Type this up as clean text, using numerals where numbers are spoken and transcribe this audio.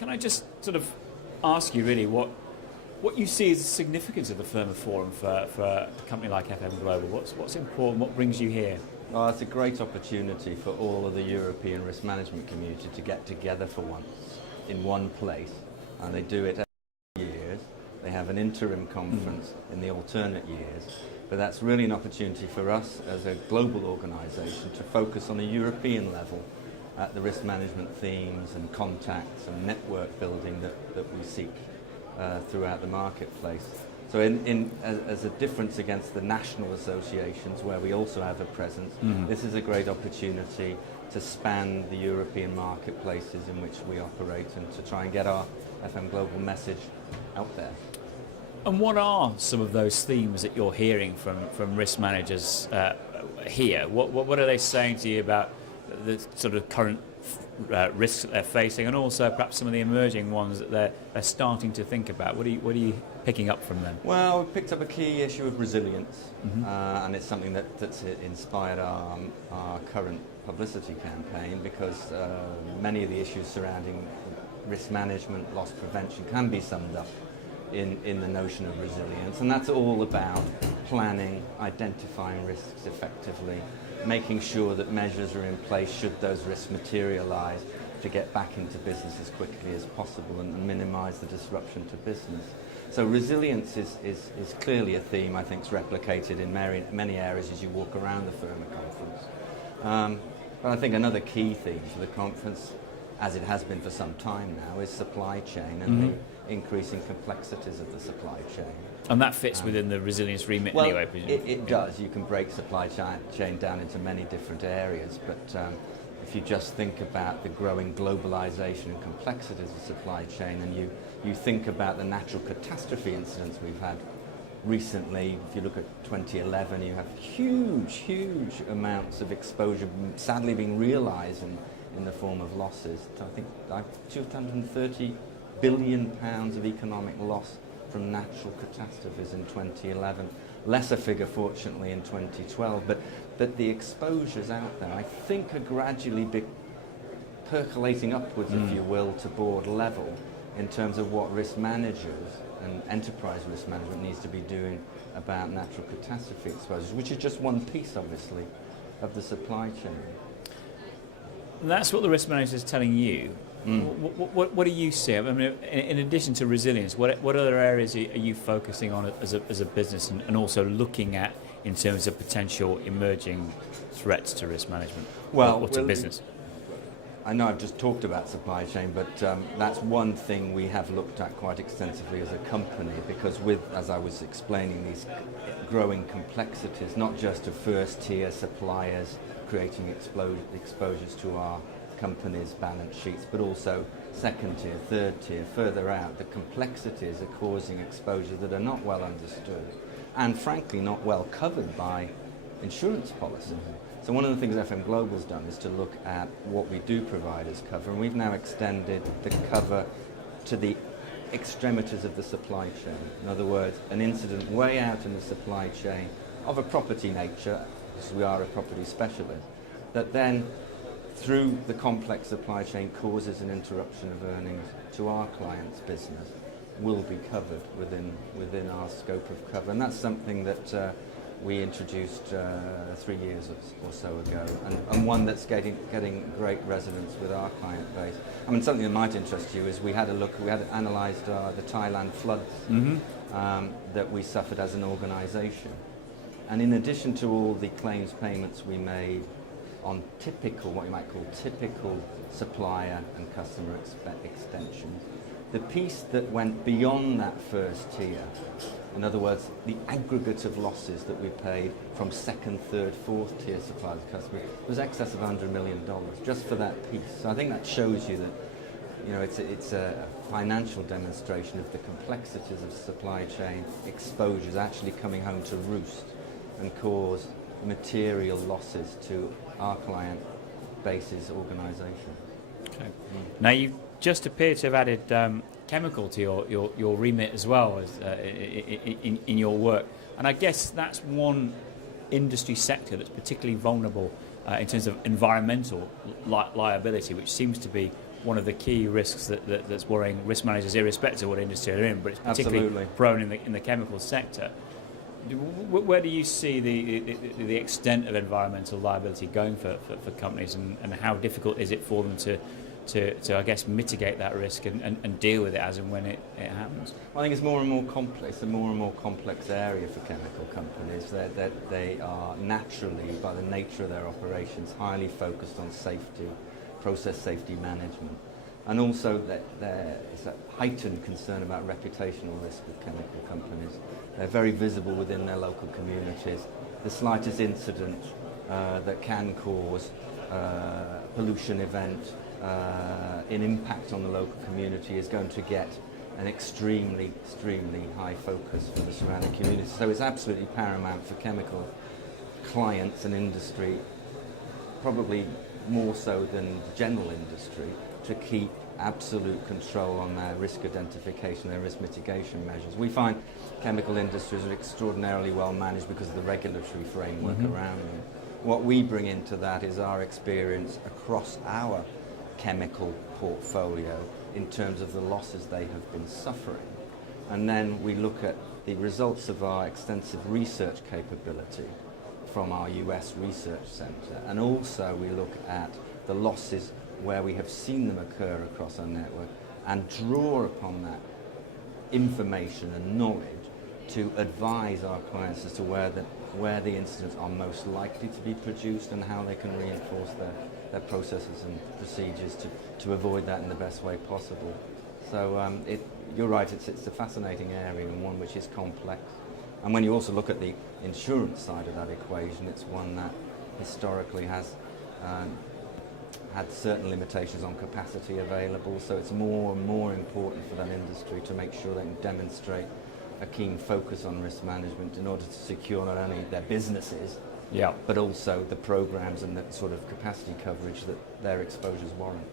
Can I just sort of ask you really what you see as the significance of the Ferma Forum for a company like FM Global? What's important? What brings you here? Well, it's a great opportunity for all of the European risk management community to get together for once in one place, and they do it every years. They have an interim conference in the alternate years, but that's really an opportunity for us as a global organisation to focus on a European level at the risk management themes and contacts and network building that we seek throughout the marketplace. So as a difference against the national associations where we also have a presence, this is a great opportunity to span the European marketplaces in which we operate and to try and get our FM Global message out there. And what are some of those themes that you're hearing from risk managers here? What are they saying to you about the sort of current risks that they're facing, and also perhaps some of the emerging ones that they're starting to think about? What are you picking up from them? Well, we've picked up a key issue of resilience, and it's something that's inspired our current publicity campaign, because many of the issues surrounding risk management, loss prevention can be summed up in the notion of resilience, and that's all about planning, identifying risks effectively, making sure that measures are in place should those risks materialise to get back into business as quickly as possible and minimise the disruption to business. So resilience is clearly a theme I think is replicated in many areas as you walk around the Ferma conference. But I think another key theme for the conference, as it has been for some time now, is supply chain and the increasing complexities of the supply chain. And that fits within the resilience remit anyway, presumably. It does. You can break supply chain down into many different areas, but if you just think about the growing globalization and complexities of supply chain, and you think about the natural catastrophe incidents we've had recently, if you look at 2011, you have huge amounts of exposure sadly being realized in the form of losses. I think 230 billion pounds of economic loss from natural catastrophes in 2011. Lesser figure, fortunately, in 2012, but the exposures out there, I think, are gradually percolating upwards, if you will, to board level in terms of what risk managers and enterprise risk management needs to be doing about natural catastrophe exposures, which is just one piece, obviously, of the supply chain. That's what the risk manager is telling you. What do you see? I mean, in addition to resilience, what other areas are you focusing on as a business and also looking at in terms of potential emerging threats to risk management or to business? I know I've just talked about supply chain, but that's one thing we have looked at quite extensively as a company, because with, as I was explaining, these growing complexities, not just of first-tier suppliers creating exposures to our companies' balance sheets, but also second tier, third tier, further out. The complexities are causing exposures that are not well understood and frankly not well covered by insurance policies. So one of the things FM Global's done is to look at what we do provide as cover, and we've now extended the cover to the extremities of the supply chain. In other words, an incident way out in the supply chain of a property nature, because we are a property specialist, that then through the complex supply chain causes an interruption of earnings to our client's business, will be covered within our scope of cover. And that's something that we introduced 3 years or so ago, and one that's getting great resonance with our client base. I mean, something that might interest you is we had analysed the Thailand floods that we suffered as an organisation. And in addition to all the claims payments we made on typical, what you might call typical supplier and customer extensions, the piece that went beyond that first tier, in other words, the aggregate of losses that we paid from second, third, fourth tier suppliers and customers, was excess of $100 million just for that piece. So I think that shows you that, you know, it's a financial demonstration of the complexities of supply chain exposures actually coming home to roost and cause material losses to our client base's organisation. Okay. Now you just appear to have added chemical to your remit as well as in your work, and I guess that's one industry sector that's particularly vulnerable in terms of environmental liability, which seems to be one of the key risks that's worrying risk managers, irrespective of what industry they're in, but it's particularly Absolutely. prone in the chemical sector. Where do you see the extent of environmental liability going for companies, and how difficult is it for them to I guess mitigate that risk and deal with it as and when it happens? Well, I think it's more and more complex, a more and more complex area for chemical companies. They are naturally, by the nature of their operations, highly focused on safety, process safety management. And also that there is a heightened concern about reputational risk with chemical companies. They're very visible within their local communities. The slightest incident that can cause a pollution event, an impact on the local community is going to get an extremely high focus for the surrounding community. So it's absolutely paramount for chemical clients and industry, probably more so than the general industry, to keep absolute control on their risk identification, their risk mitigation measures. We find chemical industries are extraordinarily well managed because of the regulatory framework around them. What we bring into that is our experience across our chemical portfolio in terms of the losses they have been suffering. And then we look at the results of our extensive research capability from our US research centre, and also we look at the losses where we have seen them occur across our network and draw upon that information and knowledge to advise our clients as to where the incidents are most likely to be produced and how they can reinforce their processes and procedures to avoid that in the best way possible. So you're right, it's a fascinating area and one which is complex. And when you also look at the insurance side of that equation, it's one that historically has had certain limitations on capacity available, so it's more and more important for that industry to make sure they can demonstrate a keen focus on risk management in order to secure not only their businesses, but also the programs and the sort of capacity coverage that their exposures warrant.